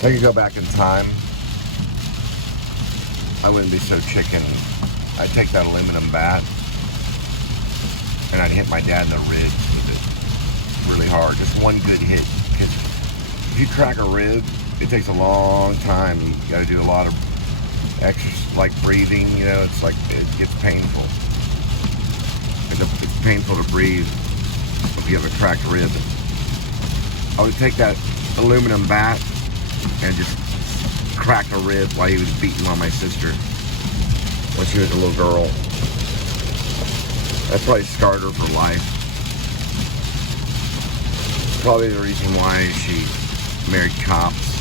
If I could go back in time, I wouldn't be so chicken. I'd take that aluminum bat and I'd hit my dad in the ribs with it really hard. Just one good hit. If you crack a rib, it takes a long time. You got to do a lot of exercise, like breathing. You know, it's like it gets painful. It's painful to breathe if you have a cracked rib. I would take that aluminum bat and just crack a rib while he was beating on my sister when she was a little girl. That probably scarred her for life. Probably the reason why she married cops,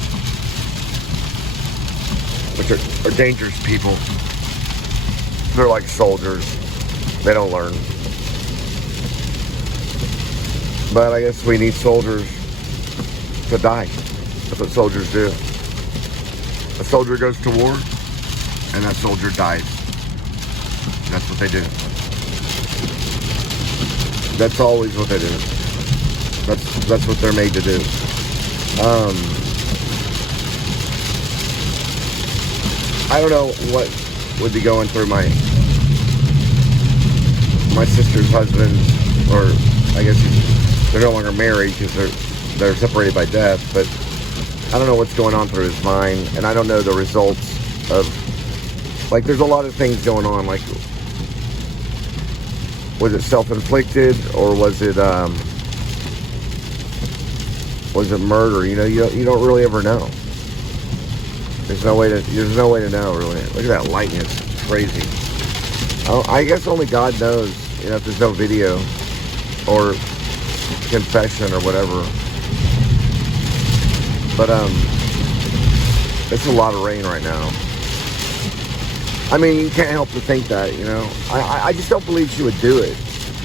which are dangerous people. They're like soldiers. They don't learn. But I guess we need soldiers to die. That's what soldiers do. A soldier goes to war, and that soldier dies. That's what they do. That's always what they do. That's what they're made to do. I don't know what would be going through my sister's husband, or I guess they're no longer married because they're separated by death, but I don't know what's going on through his mind, and I don't know the results of, like, there's a lot of things going on, like, was it self-inflicted, or was it murder? You know, you don't really ever know. There's no way to know, really. Look at that lightning, it's crazy. I guess only God knows, you know, if there's no video, or confession, or whatever. But, it's a lot of rain right now. I mean, you can't help to think that, you know. I just don't believe she would do it.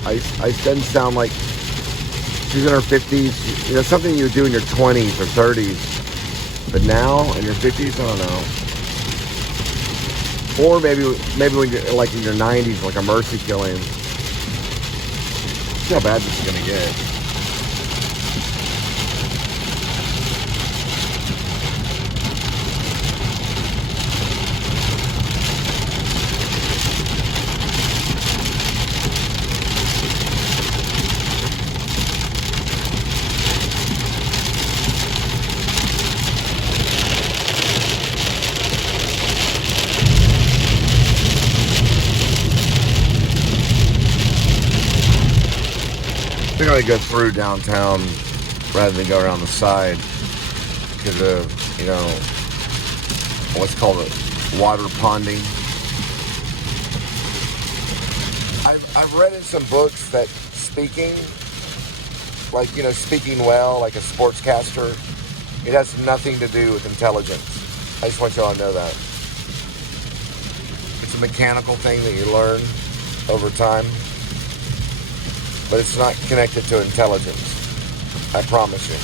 I doesn't sound like she's in her 50s. You know, something you would do in your 20s or 30s. But now, in your 50s, I don't know. Or maybe when you're, like, in your 90s, like a mercy killing. See how bad this is going to get. I think I would go through downtown rather than go around the side because of, you know, what's called water ponding. I've read in some books that speaking, like, you know, speaking well, like a sportscaster, it has nothing to do with intelligence. I just want y'all to know that. It's a mechanical thing that you learn over time. But it's not connected to intelligence. I promise you.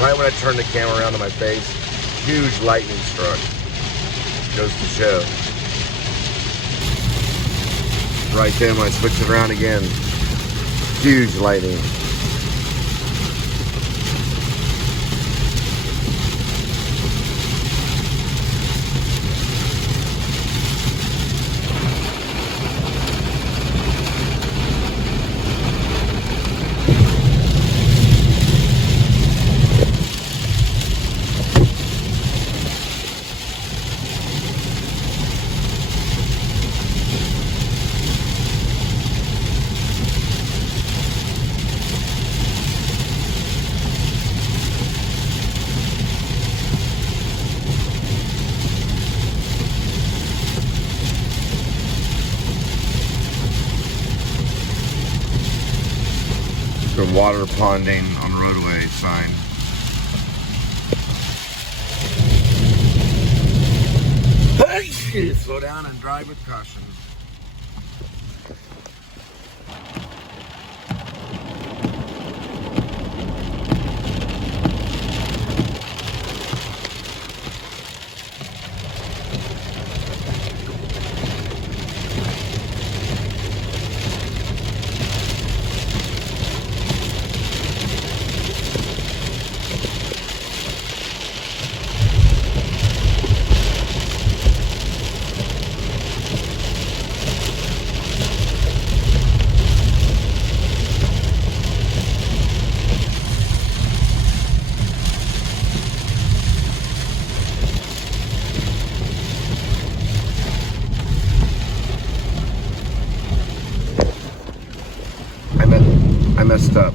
Right when I turned the camera around to my face, huge lightning struck. Goes to show. Right then when I switched it around again, huge lightning. water ponding on roadway sign. Hey, slow down and drive with caution. I messed up.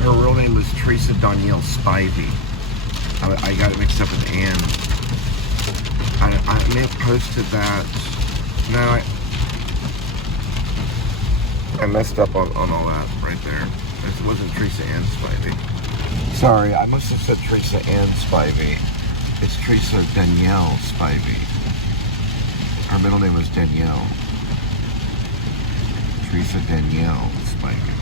Her real name was Teresa Danielle Spivey. I got it mixed up with Ann. I may have posted that. No, I messed up on all that right there. It wasn't Teresa Ann Spivey. Sorry, I must have said Teresa Ann Spivey. It's Teresa Danielle Spivey. Her middle name was Danielle. Teresa Danielle Spivey.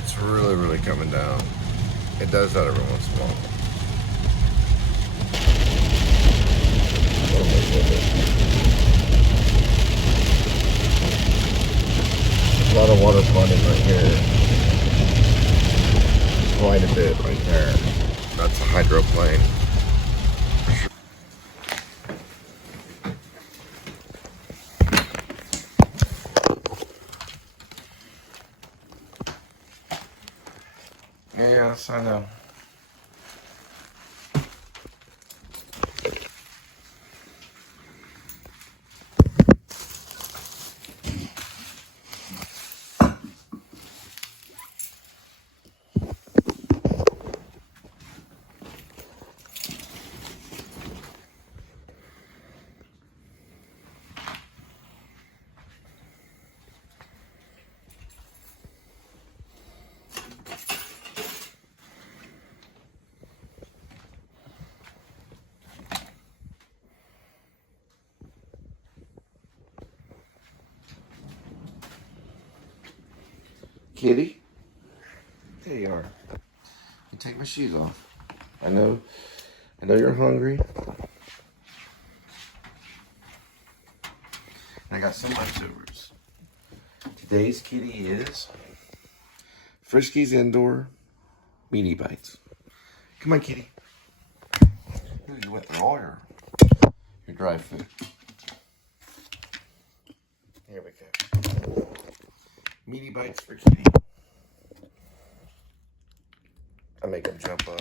It's really coming down. It does that every once in a while. Oh my goodness. A lot of water ponding right here. Quite a bit right there. That's a hydroplane. Yes, I know. Kitty? There you are. You take my shoes off. I know you're hungry. I got some leftovers. Today's kitty is Friskies Indoor Meaty Bites. Come on, kitty. Ooh, you went through all your dry food. Here we go. Meaty bites for Kitty. I make him jump up.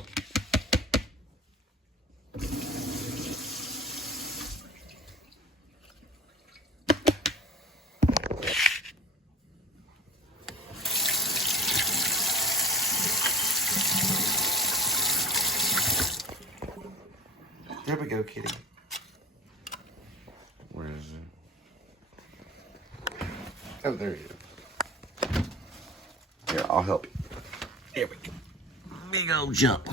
There we go, Kitty. Where is it? Oh, there you go. Here, I'll help you. There we go. Big old jump.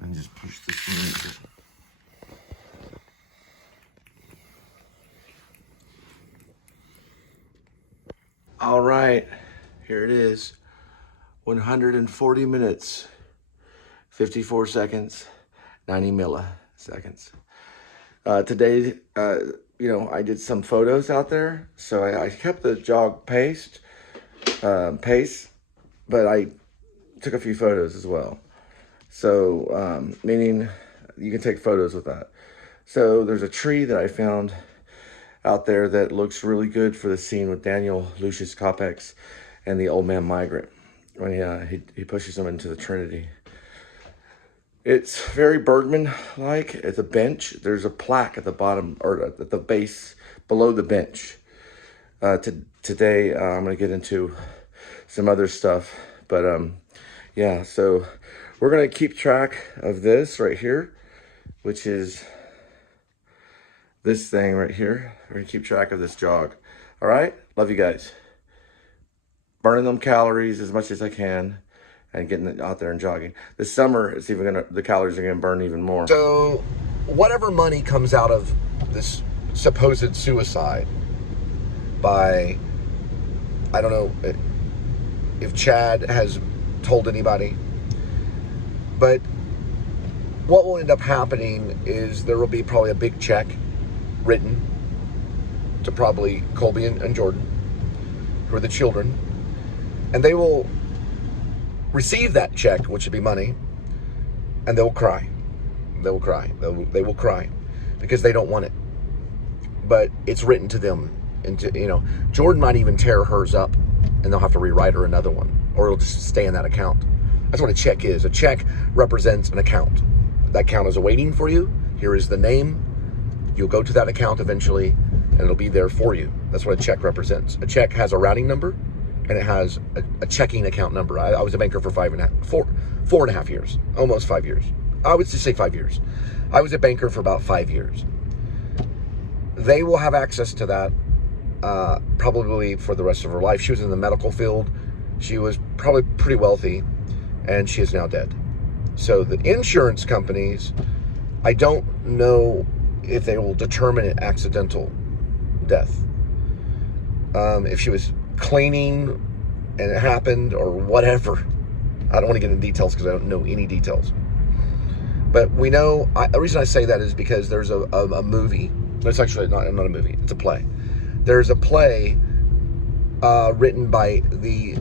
And just push this one in. All right, here it is. 140 minutes, 54 seconds. 90 milliseconds. Today, I did some photos out there, so I kept the jog pace, but I took a few photos as well. So, meaning you can take photos with that. So there's a tree that I found out there that looks really good for the scene with Daniel Lucius Copex and the old man migrant when he pushes them into the Trinity. It's very Bergman-like. It's a bench. There's a plaque at the bottom, or at the base, below the bench. Today, I'm going to get into some other stuff. But, yeah, so we're going to keep track of this right here, which is this thing right here. We're going to keep track of this jog. All right? Love you guys. Burning them calories as much as I can. And getting out there and jogging. This summer, it's even the calories are gonna burn even more. So, whatever money comes out of this supposed suicide by, I don't know if Chad has told anybody, but what will end up happening is there will be probably a big check written to probably Colby and Jordan, who are the children, and they will receive that check, which would be money, and they will cry. They will cry. They will cry because they don't want it. But it's written to them. Jordan might even tear hers up, and they'll have to rewrite her another one, or it'll just stay in that account. That's what a check is. A check represents an account. That account is awaiting for you. Here is the name. You'll go to that account eventually, and it'll be there for you. That's what a check represents. A check has a routing number, and it has a checking account number. I was a banker for 4.5 years, almost 5 years. I would just say 5 years. I was a banker for about 5 years. They will have access to that probably for the rest of her life. She was in the medical field. She was probably pretty wealthy, and she is now dead. So the insurance companies, I don't know if they will determine an accidental death. If she was cleaning and it happened or whatever. I don't want to get into details because I don't know any details. But we know, the reason I say that is because there's a movie. It's actually not a movie. It's a play. There's a play written by the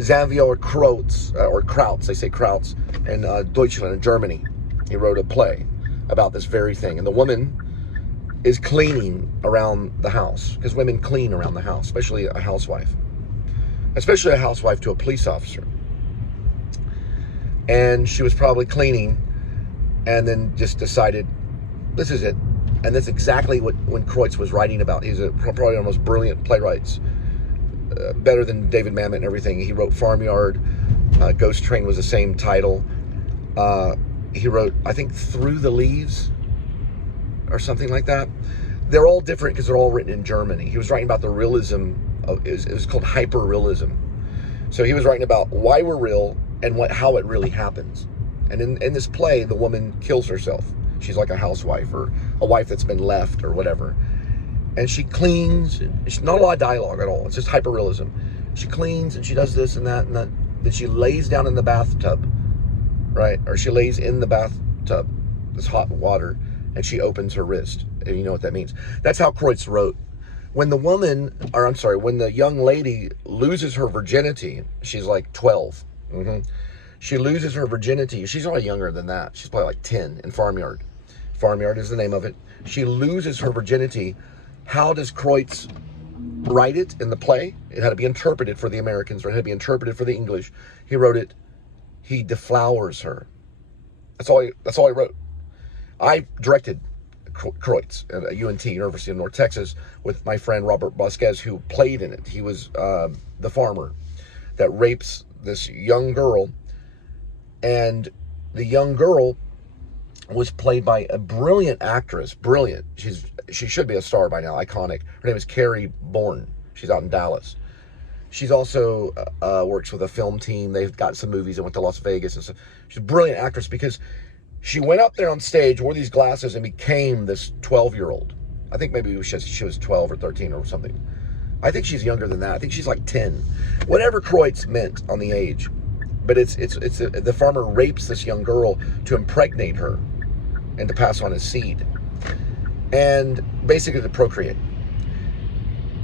Xavier Krautz, they say Krautz, in Deutschland, in Germany. He wrote a play about this very thing. And the woman is cleaning around the house, because women clean around the house, especially a housewife to a police officer. And she was probably cleaning and then just decided, this is it. And that's exactly what when Kreutz was writing about. He's probably one of the most brilliant playwrights, better than David Mamet and everything. He wrote Farmyard. Ghost Train was the same title. He wrote, I think, Through the Leaves or something like that. They're all different because they're all written in Germany. He was writing about the realism. It was called hyper-realism. So he was writing about why we're real and how it really happens. And in this play, the woman kills herself. She's like a housewife or a wife that's been left or whatever. And she cleans. And it's not a lot of dialogue at all. It's just hyper-realism. She cleans and she does this and that and that. Then she lays down in the bathtub, right? Or she lays in the bathtub, this hot water, and she opens her wrist. And you know what that means. That's how Kreutz wrote. When the young lady loses her virginity, she's like 12. She loses her virginity. She's probably younger than that. She's probably like 10 in Farmyard. Farmyard is the name of it. She loses her virginity How does Kreutz write it in the play? It had to be interpreted for the Americans, or it had to be interpreted for the English. He wrote it, he deflowers her. That's all he wrote. I directed Kreutz at UNT, University of North Texas, with my friend Robert Vasquez, who played in it. He was the farmer that rapes this young girl, and the young girl was played by a brilliant actress. Brilliant. She should be a star by now, iconic. Her name is Carrie Bourne. She's out in Dallas. She's also works with a film team. They've got some movies and went to Las Vegas and stuff. She's a brilliant actress because she went up there on stage, wore these glasses, and became this 12-year-old. I think maybe she was 12 or 13 or something. I think she's younger than that. I think she's like 10. Whatever Kreutz meant on the age. But it's the farmer rapes this young girl to impregnate her and to pass on his seed. And basically to procreate.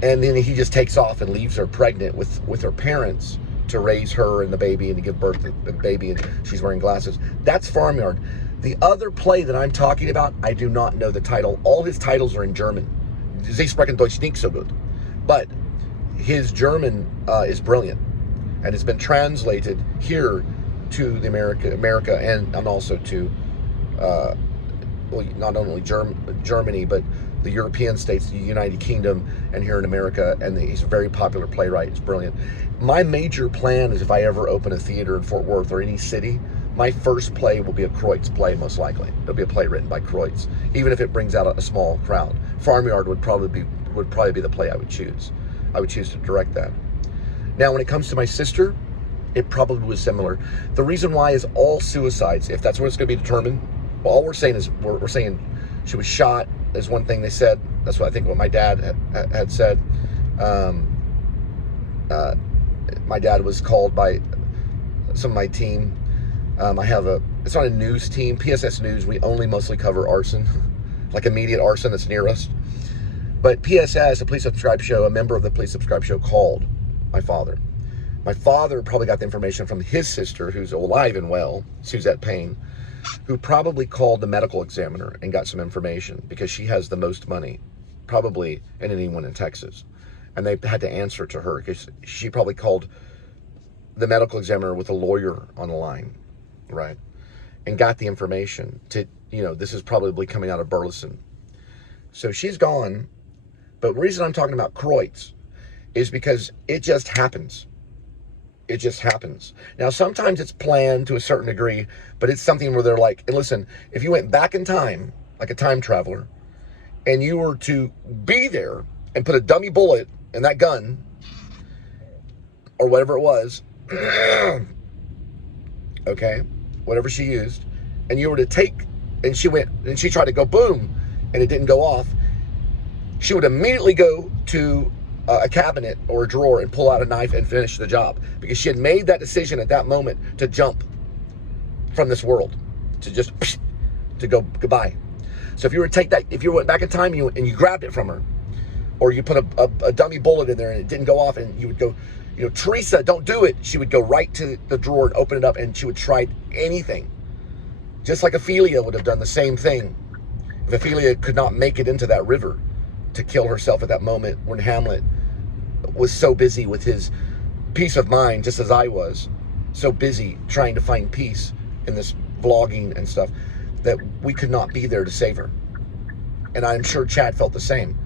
And then he just takes off and leaves her pregnant with her parents to raise her and the baby and to give birth to the baby, and she's wearing glasses. That's Farmyard. The other play that I'm talking about, I do not know the title. All his titles are in German. Sie sprechen Deutsch nicht so gut. But his German is brilliant, and it's been translated here to the America and also to well, not only Germany, but the European states, the United Kingdom, and here in America. And he's a very popular playwright. It's brilliant. My major plan is, if I ever open a theater in Fort Worth or any city, my first play will be a Kreutz play, most likely. It'll be a play written by Kreutz, even if it brings out a small crowd. Farmyard would probably be the play I would choose. I would choose to direct that. Now, when it comes to my sister, it probably was similar. The reason why is all suicides, if that's what it's going to be determined. Well, all we're saying is we're saying she was shot is one thing they said. That's what I think what my dad had said. My dad was called by some of my team. It's not a news team, p.s.s News. We only mostly cover arson, like immediate arson that's near us. But p.s.s, a Please Subscribe show, a member of the Please Subscribe show called my father. My father probably got the information from his sister, who's alive and well, Suzette Payne, who probably called the medical examiner and got some information because she has the most money, probably, in anyone in Texas. And they had to answer to her because she probably called the medical examiner with a lawyer on the line, right? And got the information to, this is probably coming out of Burleson. So she's gone. But the reason I'm talking about Kreutz is because it just happens. It just happens. Now, sometimes it's planned to a certain degree, but it's something where they're like, and listen, if you went back in time, like a time traveler, and you were to be there and put a dummy bullet in that gun, or whatever it was, okay, whatever she used, and you were to take, and she tried to go boom, and it didn't go off, she would immediately go to a cabinet or a drawer and pull out a knife and finish the job, because she had made that decision at that moment to jump from this world, to just to go goodbye. So if you were to take that, if you went back in time and you grabbed it from her, or you put a dummy bullet in there and it didn't go off, and you would go, Teresa, don't do it. She would go right to the drawer and open it up, and she would try anything, just like Ophelia would have done the same thing if Ophelia could not make it into that river to kill herself at that moment when Hamlet was so busy with his peace of mind, just as I was, so busy trying to find peace in this vlogging and stuff, that we could not be there to save her. And I'm sure Chad felt the same.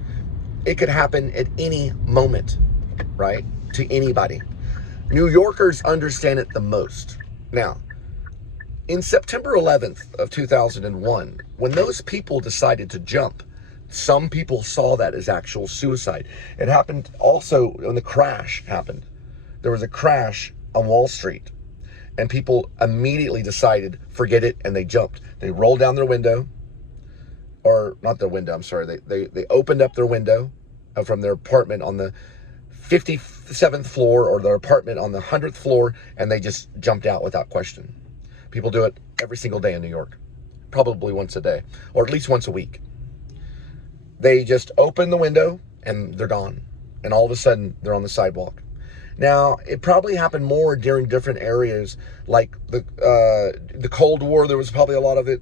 It could happen at any moment, right? To anybody. New Yorkers understand it the most. Now, in September 11th of 2001, when those people decided to jump, some people saw that as actual suicide. It happened also when the crash happened. There was a crash on Wall Street, and people immediately decided, forget it, and they jumped. They rolled down their window, or not their window, I'm sorry. They opened up their window from their apartment on the 57th floor, or their apartment on the 100th floor, and they just jumped out without question. People do it every single day in New York, probably once a day, or at least once a week. They just open the window and they're gone. And all of a sudden they're on the sidewalk. Now, it probably happened more during different areas, like the Cold War. There was probably a lot of it.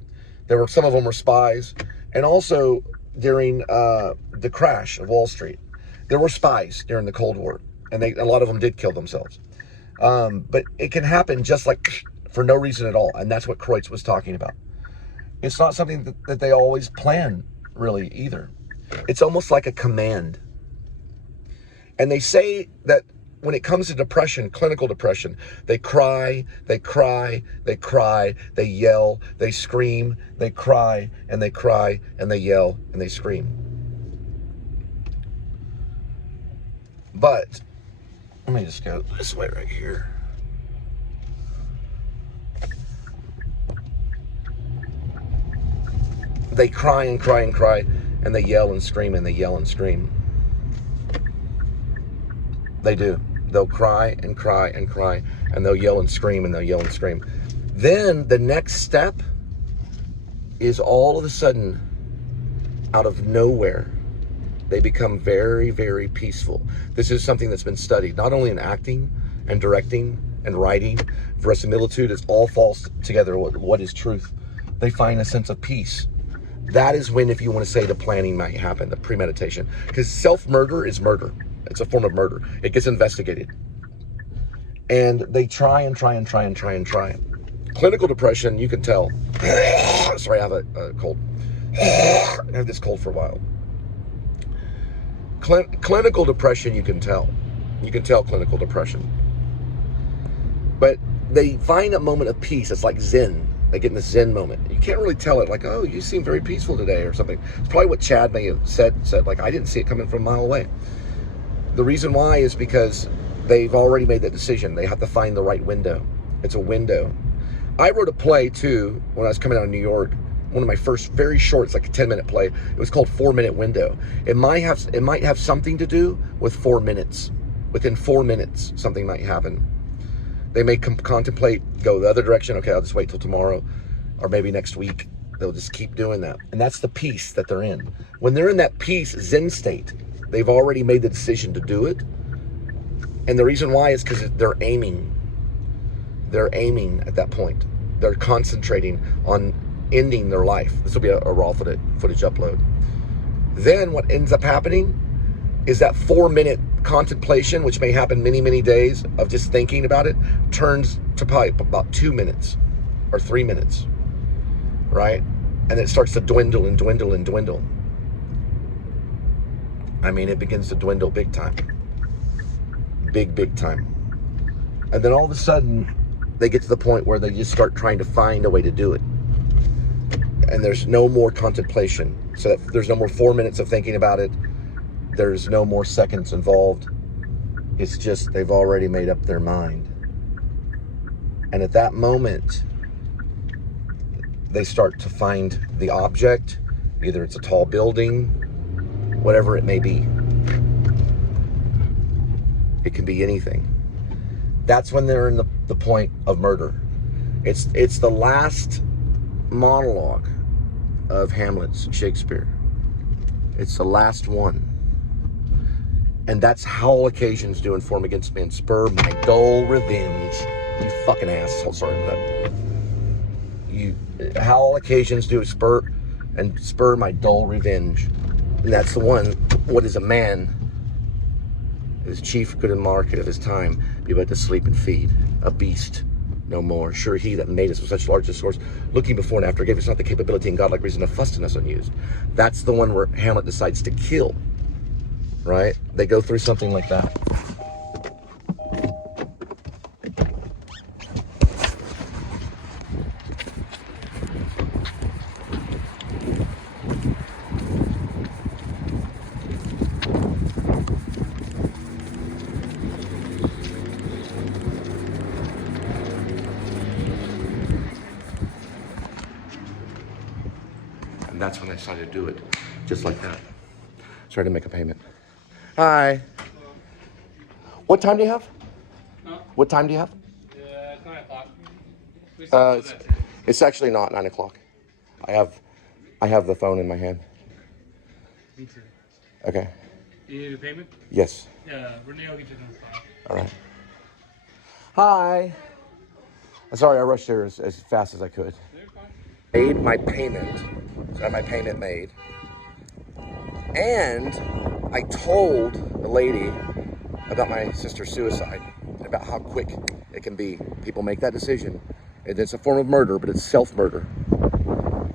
Some of them were spies. And also during the crash of Wall Street. There were spies during the Cold War, and a lot of them did kill themselves. But it can happen just like for no reason at all, and that's what Kreutz was talking about. It's not something that they always plan, really, either. It's almost like a command. And they say that when it comes to depression, clinical depression, they cry, they cry, they cry, they yell, they scream, they cry, and they cry, and they yell, and they scream. But, let me just go this way right here. They cry and cry and cry, and they yell and scream, and they yell and scream. They do. They'll cry and cry and cry, and they'll yell and scream, and they'll yell and scream. Then the next step is all of a sudden, out of nowhere, they become very, very peaceful. This is something that's been studied, not only in acting and directing and writing, verisimilitude, it all falls together. What is truth? They find a sense of peace. That is when, if you want to say, the planning might happen, the premeditation. Because self-murder is murder. It's a form of murder. It gets investigated. And they try and try and try and try and try. Clinical depression, you can tell. Sorry, I have a cold. I have this cold for a while. Clinical depression, you can tell. You can tell clinical depression. But they find a moment of peace. It's like Zen. They get in the Zen moment. You can't really tell it, like, oh, you seem very peaceful today or something. It's probably what Chad may have said, like, I didn't see it coming from a mile away. The reason why is because they've already made that decision. They have to find the right window. It's a window. I wrote a play, too, when I was coming out of New York. One of my first, very short, it's like a 10-minute play. It was called 4-Minute Window. It might have something to do with 4 minutes. Within 4 minutes, something might happen. They may contemplate, go the other direction. Okay, I'll just wait till tomorrow or maybe next week. They'll just keep doing that. And that's the peace that they're in. When they're in that peace, Zen state, they've already made the decision to do it. And the reason why is because they're aiming. They're aiming at that point. They're concentrating on ending their life. This will be a raw footage upload. Then what ends up happening is that 4-minute contemplation, which may happen many, many days of just thinking about it, turns to probably about 2 minutes or 3 minutes, right? And it starts to dwindle and dwindle and dwindle. I mean, it begins to dwindle big time. Big time. And then all of a sudden, they get to the point where they just start trying to find a way to do it. And there's no more contemplation. So that there's no more 4 minutes of thinking about it. There's no more seconds involved. It's just they've already made up their mind. And at that moment, they start to find the object. Either it's a tall building, whatever it may be. It can be anything. That's when they're in the point of murder. It's the last monologue of Hamlet's Shakespeare. It's the last one. And that's how all occasions do inform against me and spur my dull revenge. You fucking asshole. Sorry about that. How all occasions do spur my dull revenge. And that's the one. What is a man? His chief good and market of his time be but to sleep and feed. A beast, no more. Sure he that made us with such large source, looking before and after, gave us not the capability and godlike reason to fuss in us unused. That's the one where Hamlet decides to kill. Right? They go through something like that. And that's when I decided to do it. Just like that. Started to make a payment. Hi. What time do you have? Huh? What time do you have? It's 9 o'clock. It's actually not 9 o'clock. I have the phone in my hand. Me too. Okay. You need a payment? Yes. Yeah, Renee will get you on the spot. All right. Hi. Sorry, I rushed here as fast as I could. Made my payment. So I had my payment made. And I told the lady about my sister's suicide, about how quick it can be. People make that decision, and it's a form of murder, but it's self-murder.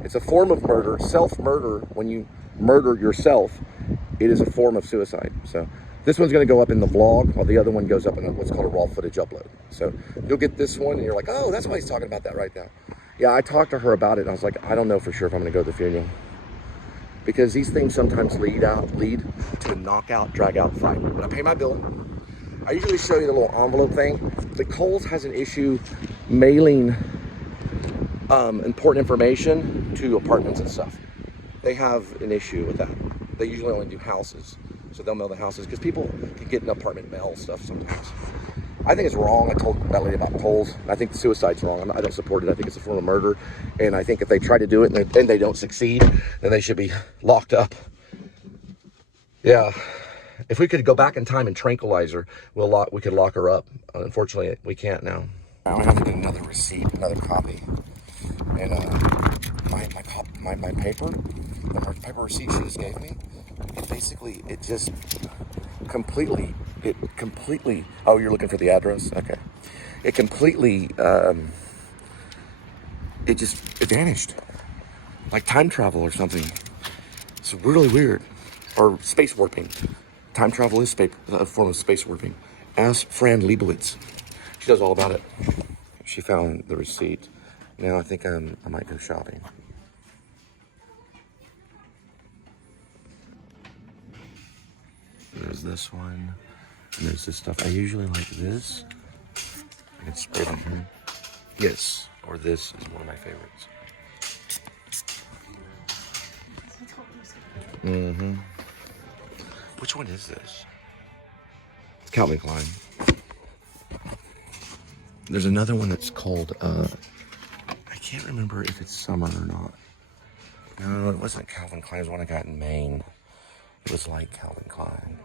It's a form of murder, self-murder. When you murder yourself, it is a form of suicide. So this one's going to go up in the vlog, while the other one goes up in what's called a raw footage upload. So you'll get this one, and you're like, oh, that's why he's talking about that right now. Yeah, I talked to her about it, and I was like, I don't know for sure if I'm going to go to the funeral. Because these things sometimes lead to a knockout, drag-out fight. But I pay my bill. I usually show you the little envelope thing. The Kohl's has an issue mailing important information to apartments and stuff. They have an issue with that. They usually only do houses. So they'll mail the houses because people can get an apartment mail stuff sometimes. I think it's wrong. I told that lady about Kohl's. I think the suicide's wrong. I don't support it. I think it's a form of murder. And I think if they try to do it and they don't succeed, then they should be locked up. Yeah. If we could go back in time and tranquilize her, we could lock her up. Unfortunately, we can't now. Now I have to get another receipt, another copy. And my paper, the paper receipt she just gave me, it just completely, oh, you're looking for the address? Okay. It completely, it vanished. Like time travel or something. It's really weird. Or space warping. Time travel is a form of space warping. Ask Fran Lebowitz. She knows all about it. She found the receipt. Now I think I might go shopping. There's this one. And there's this stuff. I usually like this. I can spray it on here. Yes. Or this is one of my favorites. Mm-hmm. Which one is this? It's Calvin Klein. There's another one that's called, I can't remember if it's summer or not. No, it wasn't Calvin Klein. It was one I got in Maine. It was like Calvin Klein.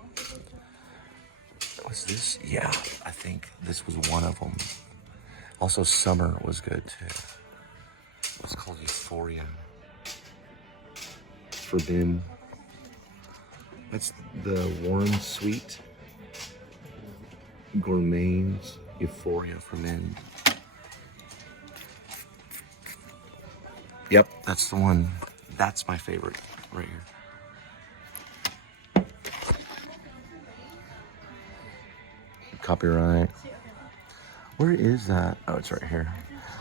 Was this? Yeah, I think this was one of them. Also, summer was good too. It's called Euphoria. It's for Ben. That's the warm, sweet gourmets Euphoria for men. Yep, that's the one. That's my favorite right here. Copyright. Where is that? Oh, it's right here.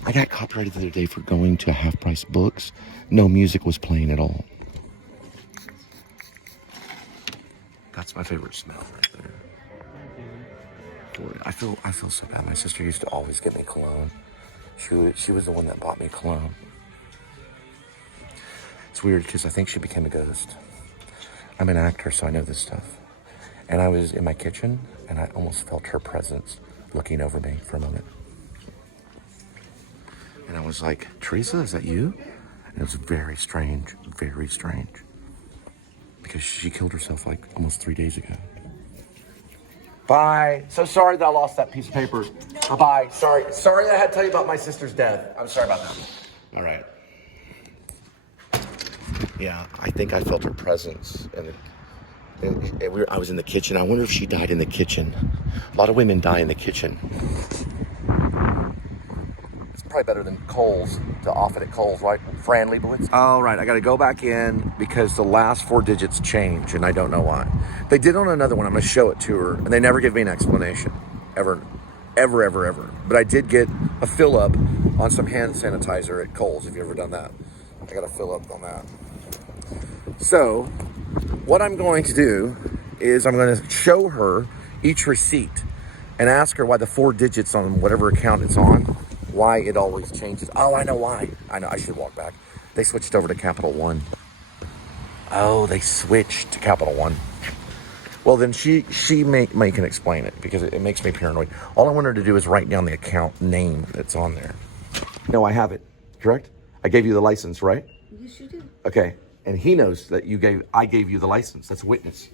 I got copyrighted the other day for going to Half Price Books. No music was playing at all. That's my favorite smell right there. I feel so bad. My sister used to always get me cologne. She was the one that bought me cologne. It's weird because I think she became a ghost. I'm an actor, so I know this stuff. And I was in my kitchen, and I almost felt her presence looking over me for a moment. And I was like, Teresa, is that you? And it was very strange, because she killed herself like almost 3 days ago. Bye. So sorry that I lost that piece of paper. Bye. Sorry I had to tell you about my sister's death. I'm sorry about that. All right. Yeah, I think I felt her presence. I was in the kitchen. I wonder if she died in the kitchen. A lot of women die in the kitchen. It's probably better than Kohl's, to off it at Kohl's, right? Fran Lebowitz. All right, I got to go back in because the last 4 digits change, and I don't know why. They did on another one. I'm going to show it to her, and they never give me an explanation, ever. But I did get a fill up on some hand sanitizer at Kohl's. If you've ever done that, I got a fill up on that. So what I'm going to do is I'm going to show her each receipt and ask her why the 4 digits on whatever account it's on, why it always changes. Oh, I know why. I know, I should walk back. They switched over to Capital One. Oh, they switched to Capital One. Well, then she can explain it because it makes me paranoid. All I want her to do is write down the account name that's on there. No, I have it, correct? I gave you the license, right? Yes, you did. Okay, and he knows that I gave you the license. That's a witness.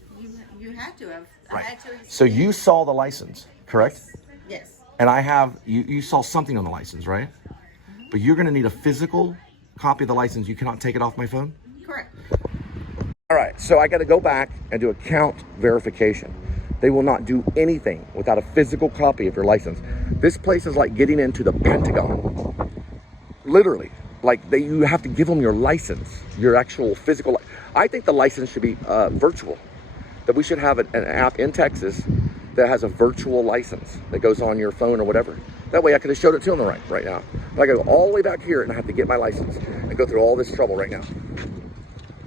You had to have. Right. I had to. So you saw the license, correct? Yes. And I have, you saw something on the license, right? Mm-hmm. But you're gonna need a physical copy of the license. You cannot take it off my phone? Correct. All right, so I got to go back and do account verification. They will not do anything without a physical copy of your license. This place is like getting into the Pentagon. Literally, like you have to give them your license, your actual physical. I think the license should be virtual. That we should have an app in Texas that has a virtual license that goes on your phone or whatever. That way I could have showed it to them right now. But I go all the way back here and I have to get my license and go through all this trouble right now.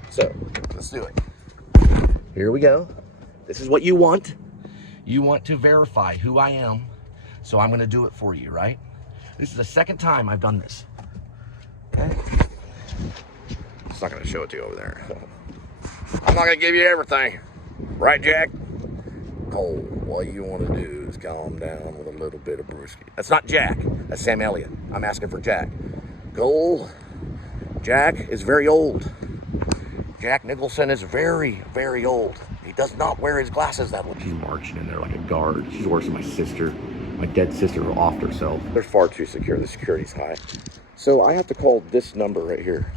So let's do it. Here we go. This is what you want. You want to verify who I am. So I'm gonna do it for you, right? This is the second time I've done this. Okay. It's not gonna show it to you over there. I'm not gonna give you everything. Right, Jack? Cole, what you want to do is calm down with a little bit of brewski. That's not Jack. That's Sam Elliott. I'm asking for Jack. Cole, Jack is very old. Jack Nicholson is very, very old. He does not wear his glasses that way. She's marching in there like a guard. She's worse than my sister. My dead sister who offed herself. They're far too secure. The security's high. So I have to call this number right here.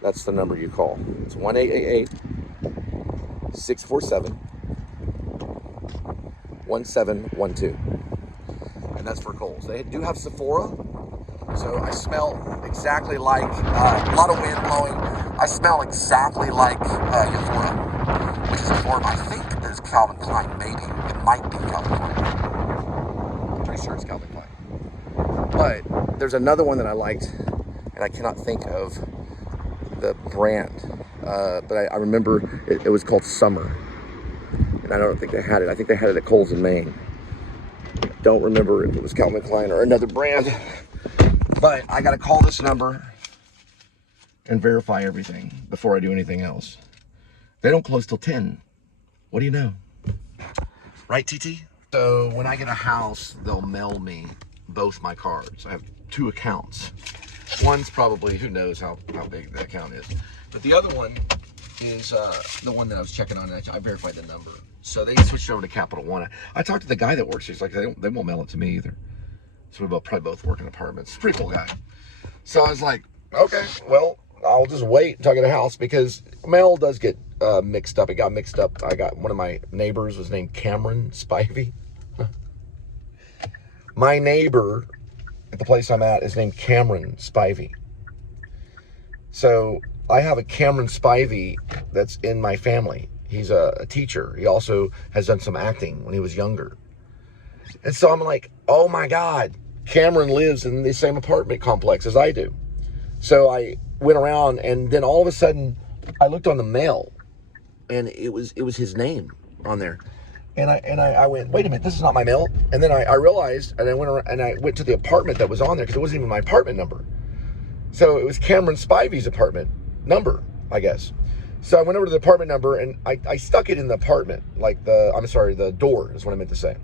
That's the number you call. It's 1-888-647-1712. And that's for Kohl's. They do have Sephora. So I smell exactly like, a lot of wind blowing. I smell exactly like Sephora, which is a form, I think there's Calvin Klein, maybe. It might be Calvin Klein. I'm pretty sure it's Calvin Klein. But there's another one that I liked, and I cannot think of the brand. But I remember it was called Summer. And I don't think they had it. I think they had it at Kohl's in Maine. Don't remember if it was Calvin Klein or another brand. But I got to call this number and verify everything before I do anything else. They don't close till 10. What do you know? Right, TT? So when I get a house, they'll mail me both my cards. I have 2 accounts. One's probably, who knows how big the account is. But the other one is the one that I was checking on, and I verified the number. So they switched over to Capital One. I talked to the guy that works here. He's like, they won't mail it to me either. So we probably both work in apartments. Pretty cool guy. So I was like, okay, well, I'll just wait until I get a house, because mail does get mixed up. It got mixed up. I got one of my neighbors was named Cameron Spivey. My neighbor at the place I'm at is named Cameron Spivey. So I have a Cameron Spivey that's in my family. He's a teacher. He also has done some acting when he was younger. And so I'm like, oh my God, Cameron lives in the same apartment complex as I do. So I went around, and then all of a sudden I looked on the mail, and it was his name on there. And I went, wait a minute, this is not my mail. And then I realized, and I went around, and I went to the apartment that was on there, because it wasn't even my apartment number. So it was Cameron Spivey's apartment number, I guess. So I went over to the apartment number, and I stuck it in the apartment, like the door is what I meant to say.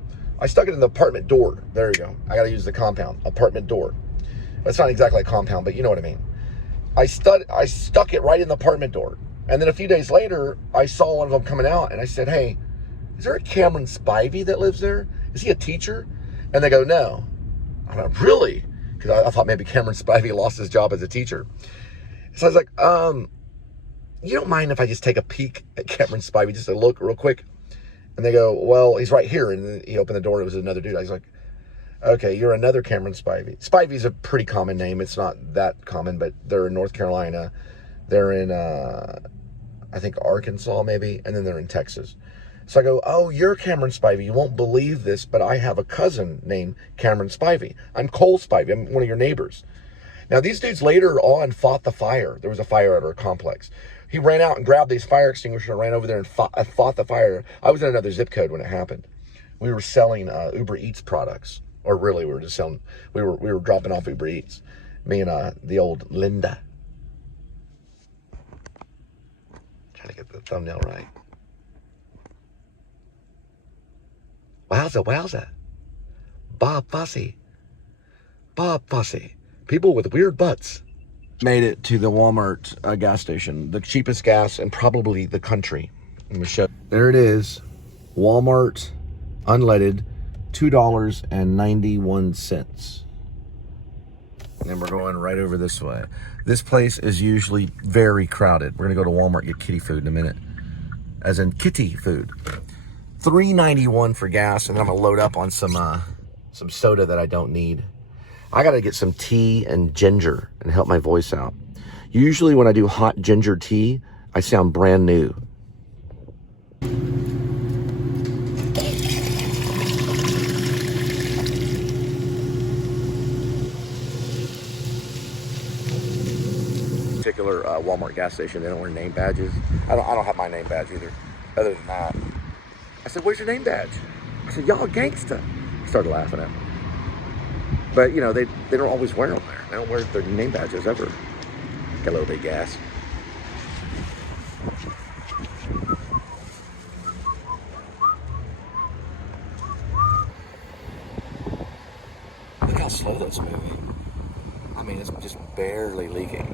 I stuck it in the apartment door. There you go. I got to use the compound, apartment door. That's not exactly a compound, but you know what I mean. I stuck it right in the apartment door. And then a few days later, I saw one of them coming out, and I said, hey, is there a Cameron Spivey that lives there? Is he a teacher? And they go, no. I'm like, really? Because I thought maybe Cameron Spivey lost his job as a teacher. So I was like, you don't mind if I just take a peek at Cameron Spivey, just to look real quick? And they go, well, he's right here. And then he opened the door, and it was another dude. I was like, okay, you're another Cameron Spivey. Spivey's a pretty common name. It's not that common, but they're in North Carolina. They're in, I think, Arkansas maybe, and then they're in Texas. So I go, oh, you're Cameron Spivey. You won't believe this, but I have a cousin named Cameron Spivey. I'm Cole Spivey. I'm one of your neighbors. Now, these dudes later on fought the fire. There was a fire at our complex. He ran out and grabbed these fire extinguishers and ran over there and fought the fire. I was in another zip code when it happened. We were selling Uber Eats products. Or really, we were just selling, we were dropping off Uber Eats. Me and the old Linda. Trying to get the thumbnail right. Wowza, wowza. Bob Fosse. Bob Fosse. People with weird butts. Made it to the Walmart gas station. The cheapest gas in probably the country. Let me show. There it is. Walmart unleaded. $2.91. And we're going right over this way. This place is usually very crowded. We're gonna go to Walmart and get kitty food in a minute. As in kitty food. $3.91 for gas, and then I'm gonna load up on some soda that I don't need. I gotta get some tea and ginger and help my voice out. Usually when I do hot ginger tea, I sound brand new. Particular Walmart gas station, they don't wear name badges. I don't have my name badge either. Other than that, I said, "Where's your name badge?" I said, "Y'all gangsta." He started laughing at me. But you know, they don't always wear them there. They don't wear their name badges ever. Got a little bit of gas. Look how slow that's moving. I mean, it's just barely leaking.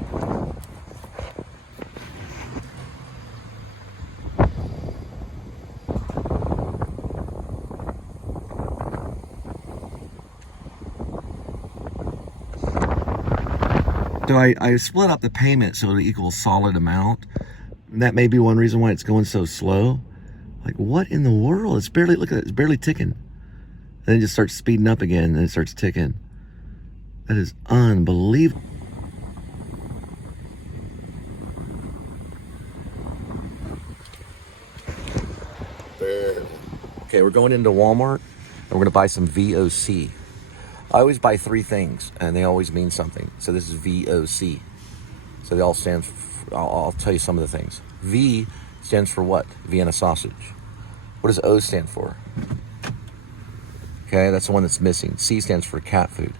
So I split up the payment so it equals solid amount. And that may be one reason why it's going so slow. Like, what in the world? It's barely, look at it, it's barely ticking. Then it just starts speeding up again and it starts ticking. That is unbelievable. Okay, we're going into Walmart and we're gonna buy some VOC. I always buy 3 things and they always mean something. So this is VOC. So they all stand for, I'll tell you some of the things. V stands for what? Vienna sausage. What does O stand for? Okay, that's the one that's missing. C stands for cat food.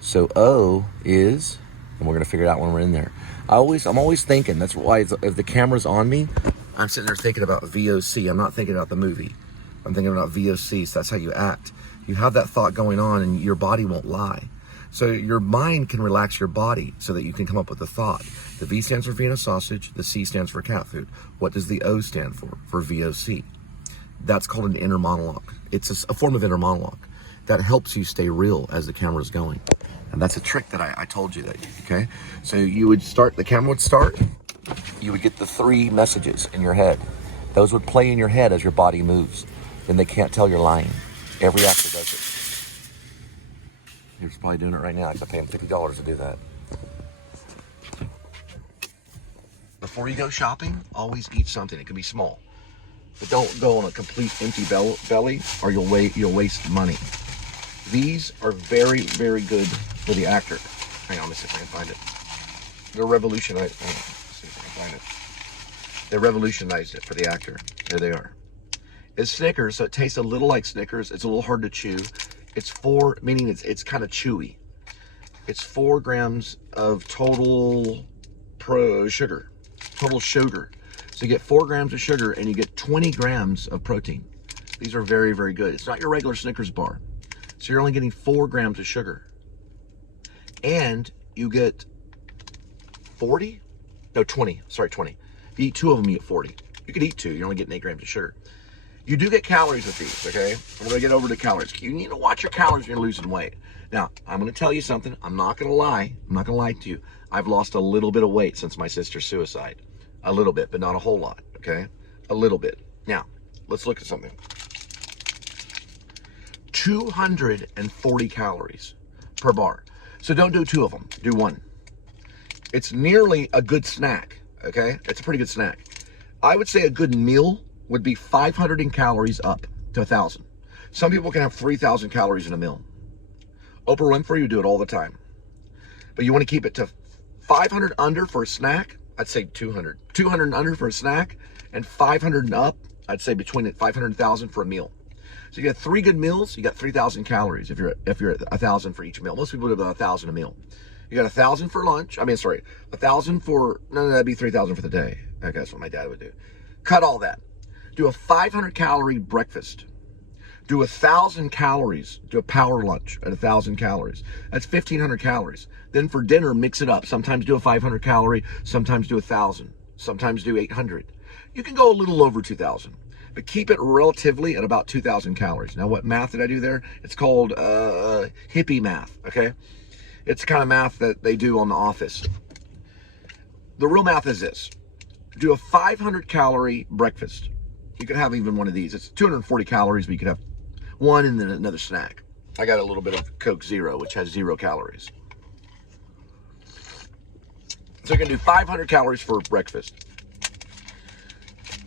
So O is, and we're gonna figure it out when we're in there. I'm always thinking, that's why if the camera's on me, I'm sitting there thinking about VOC. I'm not thinking about the movie. I'm thinking about VOC, so that's how you act. You have that thought going on and your body won't lie. So your mind can relax your body so that you can come up with a thought. The V stands for Vienna sausage, the C stands for cat food. What does the O stand for? For VOC. That's called an inner monologue. It's a form of inner monologue that helps you stay real as the camera's going. And that's a trick that I told you that, okay? So you would start, the camera would start, you would get the 3 messages in your head. Those would play in your head as your body moves. Then they can't tell you're lying. Every actor does it. You're probably doing it right now. I could pay him $50 to do that. Before you go shopping, always eat something. It can be small. But don't go on a complete empty belly or you'll waste money. These are very, very good for the actor. Hang on, let me see if I can find it. They're revolutionized. Hang on, let's see if I can find it. They revolutionized it for the actor. There they are. It's Snickers, so it tastes a little like Snickers. It's a little hard to chew. It's meaning it's kind of chewy. It's 4 grams of total sugar. Total sugar. So you get 4 grams of sugar and you get 20 grams of protein. These are very, very good. It's not your regular Snickers bar. So you're only getting 4 grams of sugar. And you get 20. If you eat 2 of them, you get 40. You could eat 2, you're only getting 8 grams of sugar. You do get calories with these, okay? I'm gonna get over to calories. You need to watch your calories when you're losing weight. Now, I'm gonna tell you something. I'm not gonna lie. I'm not gonna lie to you. I've lost a little bit of weight since my sister's suicide. A little bit, but not a whole lot, okay? A little bit. Now, let's look at something. 240 calories per bar. So don't do 2 of them, do 1. It's nearly a good snack, okay? It's a pretty good snack. I would say a good meal would be 500 in calories up to 1,000. Some people can have 3,000 calories in a meal. Oprah Winfrey would do it all the time. But you want to keep it to 500 under for a snack, I'd say 200. 200 and under for a snack, and 500 and up, I'd say between 500 and 1,000 for a meal. So you got 3 good meals, you got 3,000 calories if you're at 1,000 for each meal. Most people do about 1,000 a meal. You got 1,000 for lunch. 1,000 for, no, that'd be 3,000 for the day. Okay, that's what my dad would do. Cut all that. Do a 500 calorie breakfast. Do 1,000 calories. Do a power lunch at 1,000 calories. That's 1,500 calories. Then for dinner, mix it up. Sometimes do a 500 calorie, sometimes do 1,000, sometimes do 800. You can go a little over 2,000, but keep it relatively at about 2,000 calories. Now, what math did I do there? It's called hippie math, okay? It's the kind of math that they do on The Office. The real math is this. Do a 500 calorie breakfast. You could have even one of these. It's 240 calories, but you could have one and then another snack. I got a little bit of Coke Zero, which has 0 calories. So you're gonna do 500 calories for breakfast.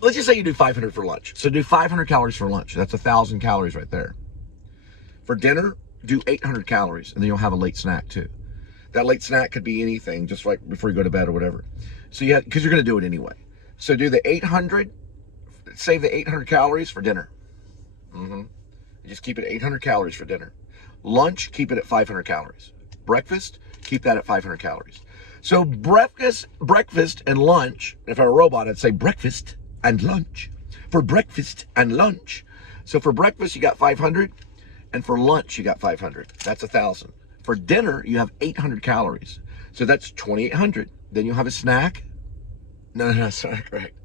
Let's just say you do 500 for lunch. So do 500 calories for lunch. That's 1,000 calories right there. For dinner, do 800 calories, and then you'll have a late snack too. That late snack could be anything, just like before you go to bed or whatever. So you because you're gonna do it anyway. So do the 800, save the 800 calories for dinner. Just keep it 800 calories for dinner. Lunch, keep it at 500 calories. Breakfast, keep that at 500 calories. So breakfast and lunch, if I were a robot, I'd say breakfast and lunch. For breakfast and lunch. So for breakfast, you got 500, and for lunch, you got 500. That's 1,000. For dinner, you have 800 calories. So that's 2,800. Then you'll have a snack. No, that's not correct.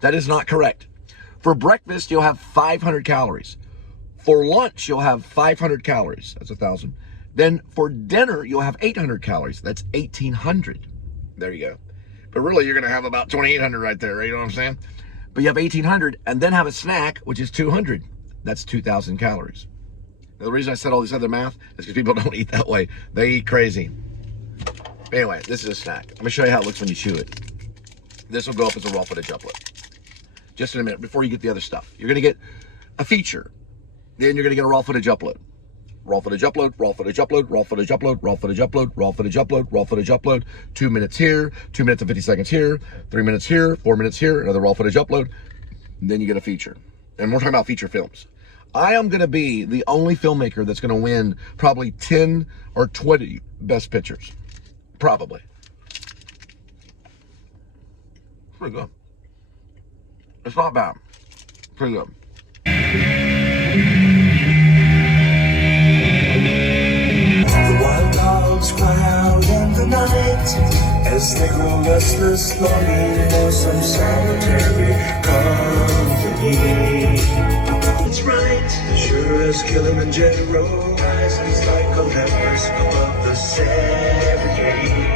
That is not correct. For breakfast, you'll have 500 calories. For lunch, you'll have 500 calories. That's 1,000. Then for dinner, you'll have 800 calories. That's 1,800. There you go. But really, you're going to have about 2,800 right there. Right? You know what I'm saying? But you have 1,800 and then have a snack, which is 200. That's 2,000 calories. Now, the reason I said all this other math is because people don't eat that way. They eat crazy. Anyway, this is a snack. I'm going to show you how it looks when you chew it. This will go up as a raw footage upload. Just in a minute, before you get the other stuff. You're going to get a feature. Then you're going to get a raw footage upload. Raw footage upload, raw footage upload, raw footage upload, raw footage upload, raw footage upload, raw footage upload. 2 minutes here, 2 minutes and 50 seconds here, 3 minutes here, 4 minutes here, another raw footage upload. And then you get a feature. And we're talking about feature films. I am going to be the only filmmaker that's going to win probably 10 or 20 best pictures. Probably. Pretty good. It's not bad. Pretty good. The wild dogs cry out in the night as they grow restless, longing for some solitary company. It's right, sure as Kilimanjaro rises like Olympus above the Serengeti.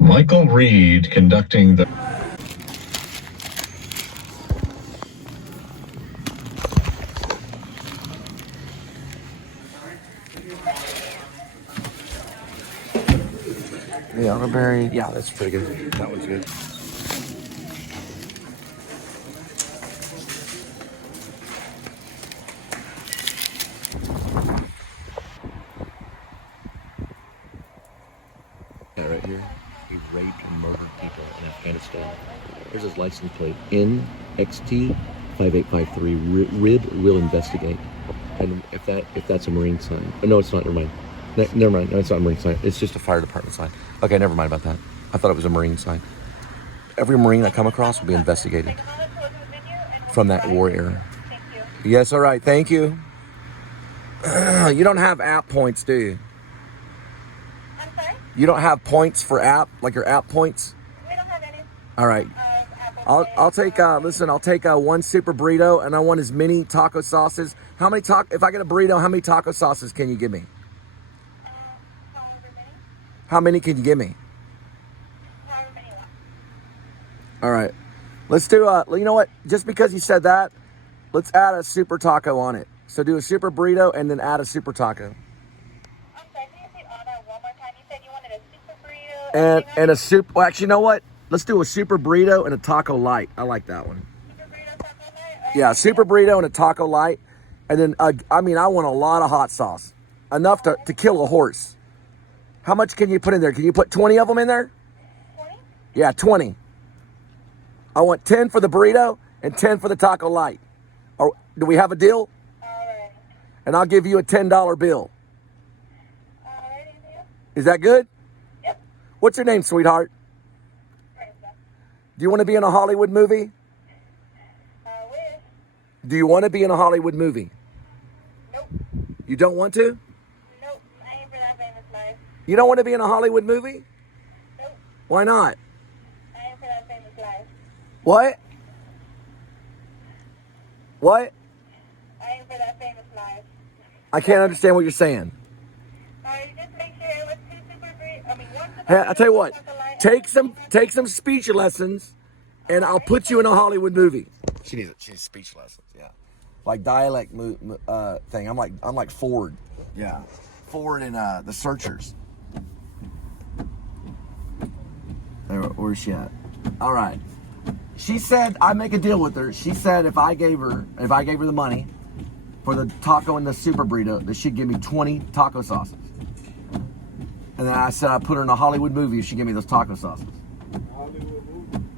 Michael Reed conducting the... The elderberry, yeah, that's pretty good. That one's good. Yeah, right here. He raped and murdered people in Afghanistan. Here's his license plate. NXT5853. RIB will investigate. And if that's a Marine sign. Oh, no, it's not. Never mind. Never mind. No, it's not a Marine sign. It's just a fire department sign. Okay, never mind about that. I thought it was a Marine sign. Every Marine I come across will be investigated from that war era. Yes, all right. Thank you. You don't have app points, do you? I'm sorry? You don't have points for app, like your app points? We don't have any. All right. I'll take, listen, I'll take one super burrito and I want as many taco sauces. How many if I get a burrito, how many taco sauces can you give me? However many. How many can you give me? However many you want. All right. Let's do, you know what? Just because you said that, let's add a super taco on it. So do a super burrito and then add a super taco. I'm sorry, can you say all that one more time? You said you wanted a super burrito. And a soup, well, actually, you know what? Let's do a super burrito and a taco light. I like that one. Super burrito, taco light? Yeah, super burrito and a taco light. And then, I want a lot of hot sauce. Enough to kill a horse. How much can you put in there? Can you put 20 of them in there? 20? Yeah, 20. I want 10 for the burrito and 10 for the taco light. Or do we have a deal? Alright. And I'll give you a $10 bill. Alrighty, deal. Is that good? Yep. What's your name, sweetheart? Right, so. Do you want to be in a Hollywood movie? I wish. Do you want to be in a Hollywood movie? Nope. You don't want to? Nope. I ain't for that famous life. You don't want to be in a Hollywood movie? Nope. Why not? I ain't for that famous life. What? What? I ain't for that famous life. I can't understand what you're saying. Alright, just make sure it was 2 super great. I mean, 1 super Hey, I'll tell you what. chocolate light. Take some speech lessons, and I'll put you in a Hollywood movie. She needs speech lessons. Yeah, like dialect thing. I'm like Ford. Yeah, Ford and the Searchers. Where's she at? All right. She said I make a deal with her. She said if I gave her the money for the taco and the super burrito, that she'd give me 20 taco sauces. And then I said I'd put her in a Hollywood movie if she gave me those taco sauces.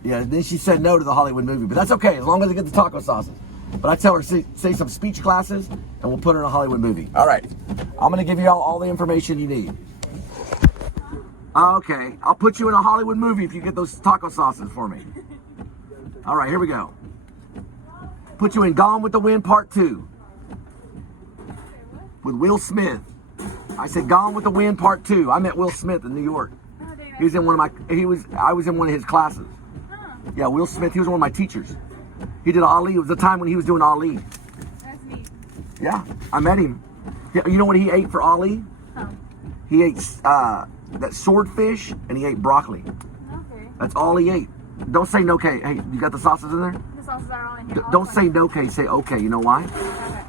Yeah, then she said no to the Hollywood movie, but that's okay as long as I get the taco sauces. But I tell her, say some speech classes, and we'll put her in a Hollywood movie. All right, I'm gonna give you all the information you need. Okay, I'll put you in a Hollywood movie if you get those taco sauces for me. All right, here we go. Put you in Gone with the Wind Part 2 with Will Smith. I said Gone with the Wind Part 2. I met Will Smith in New York. He was in I was in one of his classes. Yeah, Will Smith, he was one of my teachers. He did Ali. It was the time when he was doing Ali. That's neat. Yeah, I met him. You know what he ate for Ali? Oh. He ate that swordfish and he ate broccoli. Okay. That's all he ate. Don't say no K. Hey, you got the sauces in there? The sauces are all in here. Don't say no K, say okay. You know why? Okay.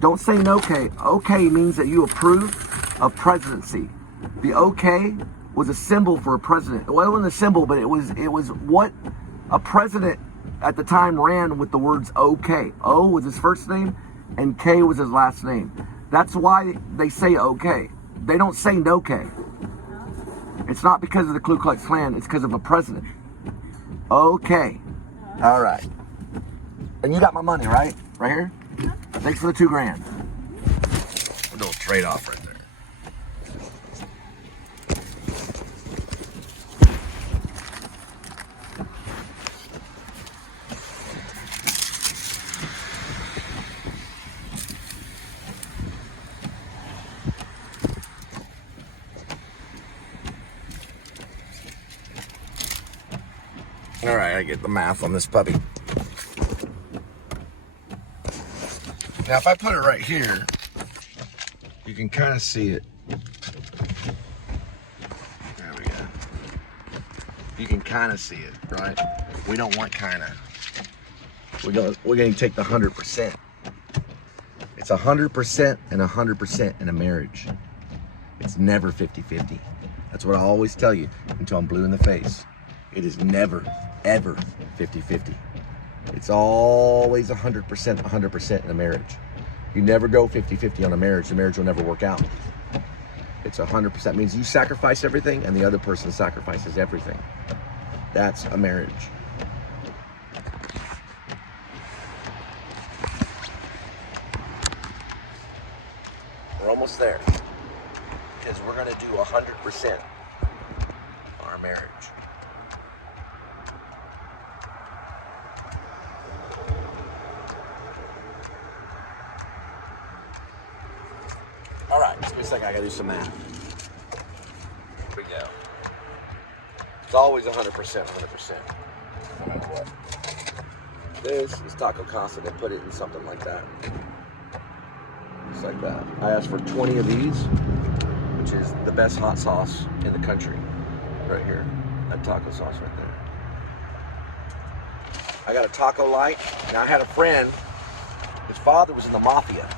Don't say no K. Okay means that you approve of presidency. The OK was a symbol for a president. Well, it wasn't a symbol, but it was what a president at the time ran with the words OK. O was his first name and K was his last name. That's why they say OK. They don't say no K. It's not because of the Ku Klux Klan, it's because of a president. Okay. All right. And you got my money, right? Right here? Thanks for the $2,000. A little trade-off right there. All right, I get the math on this puppy. Now, if I put it right here, you can kind of see it. There we go. You can kind of see it, right? We don't want kind of. We're going to take the 100%. It's 100% and 100% in a marriage. It's never 50-50. That's what I always tell you until I'm blue in the face. It is never, ever 50-50. It's always 100% in a marriage. You never go 50-50 on a marriage. The marriage will never work out. It's 100%. It means you sacrifice everything and the other person sacrifices everything. That's a marriage. We're almost there. Because we're going to do 100% on our marriage. All right, just give me a second. I gotta do some math. Here we go. It's always 100%, 100%. No matter what. This is Taco Casa. They put it in something like that. Just like that. I asked for 20 of these, which is the best hot sauce in the country. Right here. That taco sauce right there. I got a taco light. Now, I had a friend. His father was in the mafia.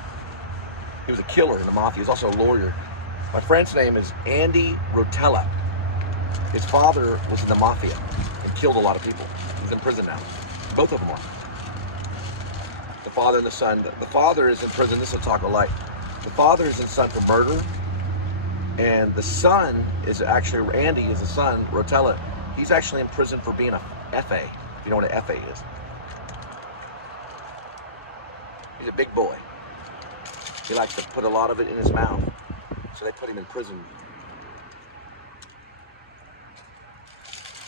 He was a killer in the mafia. He was also a lawyer. My friend's name is Andy Rotella. His father was in the mafia and killed a lot of people. He's in prison now. Both of them are. The father and the son. The father is in prison. This is a taco light. The father is in prison for murder. And the son is actually, Andy is the son, Rotella. He's actually in prison for being a FA, if you know what an FA is. He's a big boy. He likes to put a lot of it in his mouth. So they put him in prison.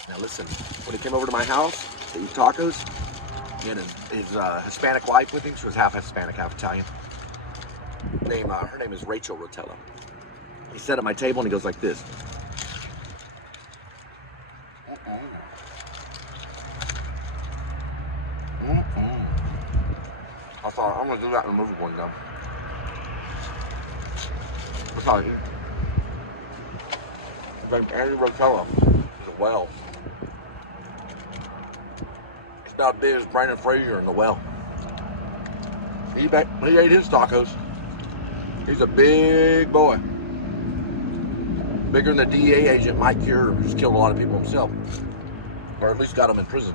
Now listen, when he came over to my house to eat tacos, he had his Hispanic wife with him. She was half Hispanic, half Italian. Her name is Rachel Rotella. He sat at my table and he goes like this. I thought, I'm gonna do that in a movie one day. That's how I eat. His name's Andy Rotella. He's a well. He's about as big as Brandon Fraser in The Well. He ate his tacos. He's a big boy. Bigger than the DEA agent Mike here, who's killed a lot of people himself. Or at least got them in prison.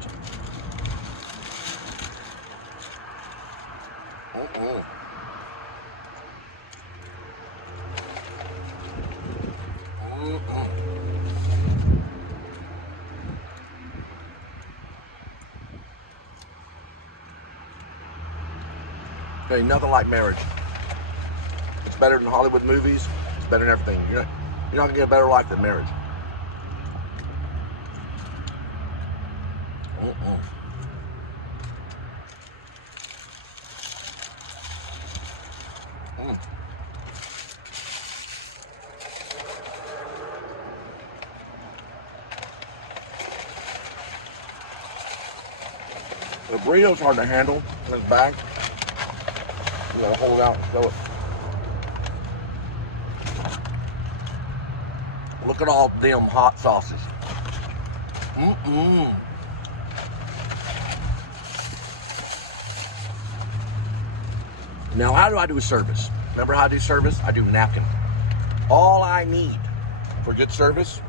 Ain't nothing like marriage. It's better than Hollywood movies. It's better than everything. You're not gonna get a better life than marriage. The burrito's hard to handle in this bag. You gotta hold it out and throw it. Look at all them hot sauces. Now, how do I do a service? Remember how I do service? I do napkin. All I need for good service,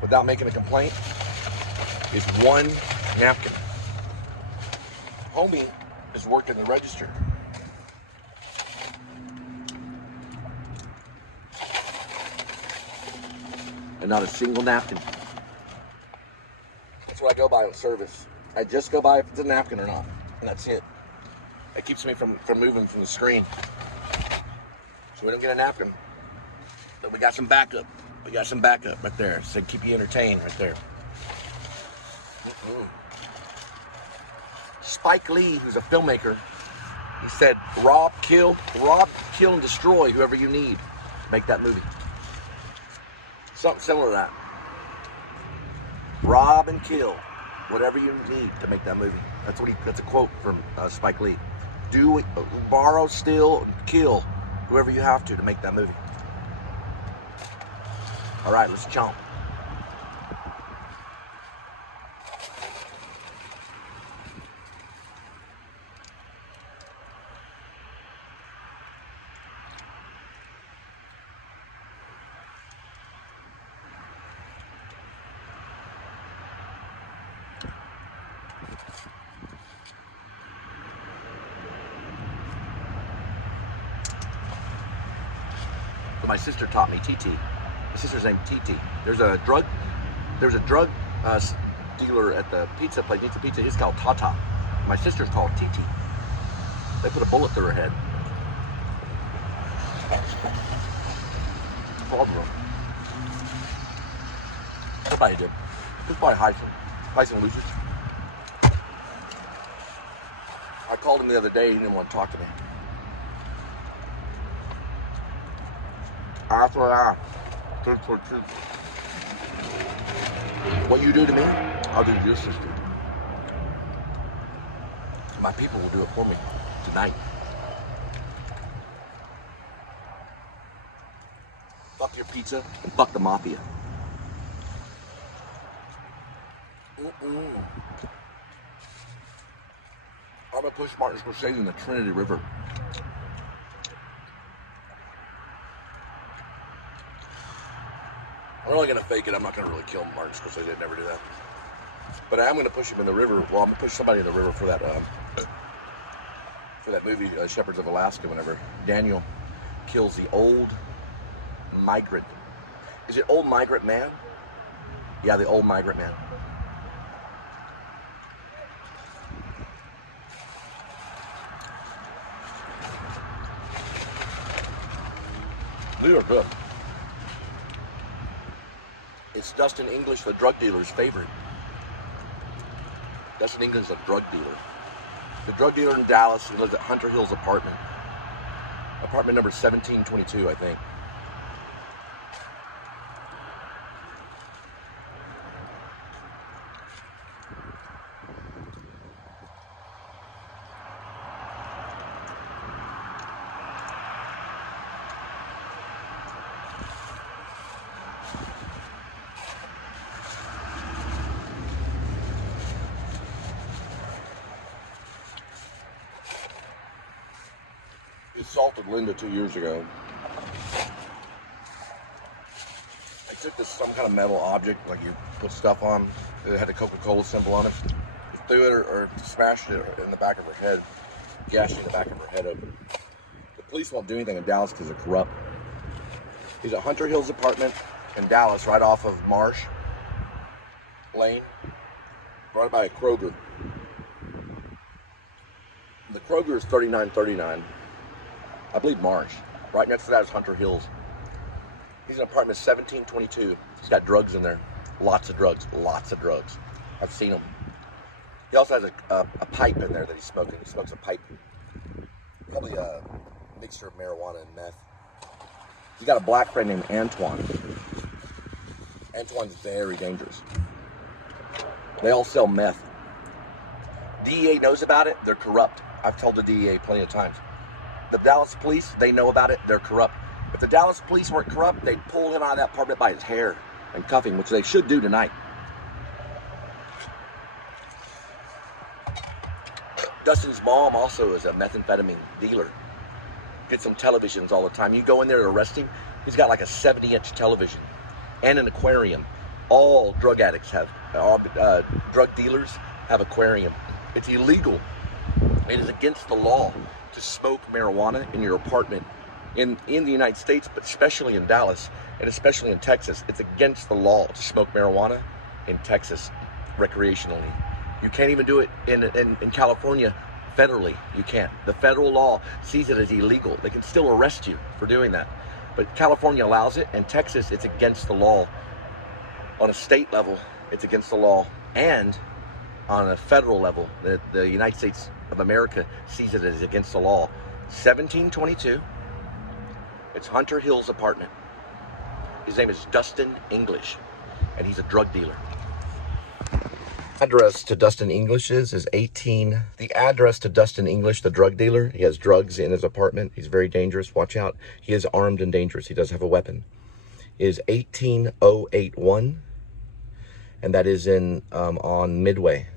without making a complaint, is one napkin. Homie is working the register. And not a single napkin. That's what I go by with service. I just go by if it's a napkin or not, and that's it. It keeps me from moving from the screen. So we don't get a napkin, but we got some backup. We got some backup right there. So keep you entertained right there. Spike Lee, who's a filmmaker, he said, rob, kill, and destroy whoever you need to make that movie. Something similar to that. Rob and kill whatever you need to make that movie. That's a quote from Spike Lee. Borrow, steal, and kill whoever you have to make that movie. All right, let's chomp. My sister taught me TT. My sister's named TT. There's a drug dealer at the pizza place. Pizza. He's called Tata. My sister's called TT. They put a bullet through her head. Somebody did. Just by highs and losers. I called him the other day. He didn't want to talk to me. That's what I am. What you do to me, I'll do to your sister. My people will do it for me tonight. Fuck your pizza and fuck the mafia. I'm gonna push Martin Scorsese in the Trinity River. I'm only gonna fake it. I'm not gonna really kill Martin Scorsese. I'd never do that. But I am gonna push him in the river. Well, I'm gonna push somebody in the river for that movie, Shepherds of Alaska. Whenever Daniel kills the old migrant Is it Old Migrant Man? Yeah, the Old Migrant Man. These are good. It's Dustin English, the drug dealer's favorite. Dustin English is a drug dealer. The drug dealer in Dallas, he lives at Hunter Hill's apartment. Apartment number 1722, I think. He assaulted Linda 2 years ago. I took this some kind of metal object, like you put stuff on. It had a Coca-Cola symbol on it. He threw it or smashed it in the back of her head, gashing the back of her head open. The police won't do anything in Dallas because they're corrupt. He's at Hunter Hill's apartment in Dallas, right off of Marsh Lane, right by a Kroger. The Kroger is 3939. I believe Marsh. Right next to that is Hunter Hills. He's in apartment 1722. He's got drugs in there. Lots of drugs. Lots of drugs. I've seen him. He also has a pipe in there that he's smoking. He smokes a pipe. Probably a mixture of marijuana and meth. He's got a black friend named Antoine. Antoine's very dangerous. They all sell meth. DEA knows about it. They're corrupt. I've told the DEA plenty of times. The Dallas police, they know about it. They're corrupt. If the Dallas police weren't corrupt, they'd pull him out of that apartment by his hair and cuff him, which they should do tonight. Dustin's mom also is a methamphetamine dealer. Gets some televisions all the time. You go in there to arrest him, he's got like a 70-inch television and an aquarium. All drug addicts have, drug dealers have aquarium. It's illegal. It is against the law to smoke marijuana in your apartment in the United States, but especially in Dallas and especially in Texas. It's against the law to smoke marijuana in Texas recreationally. You can't even do it in California federally. You can't. The federal law sees it as illegal. They can still arrest you for doing that. But California allows it, and Texas, it's against the law. On a state level, it's against the law, and on a federal level, the United States of America sees it as against the law. 1722, it's Hunter Hill's apartment. His name is Dustin English, and he's a drug dealer. Address to Dustin English's is 18. The address to Dustin English, the drug dealer, he has drugs in his apartment. He's very dangerous. Watch out. He is armed and dangerous. He does have a weapon. Is 18081, and that is in on Midway.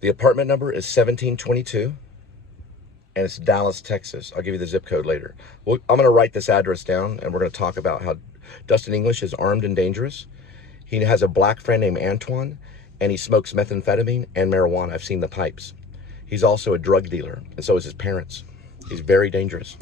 The apartment number is 1722, and it's Dallas, Texas. I'll give you the zip code later. I'm going to write this address down, and we're going to talk about how Dustin English is armed and dangerous. He has a black friend named Antoine, and he smokes methamphetamine and marijuana. I've seen the pipes. He's also a drug dealer, and so is his parents. He's very dangerous.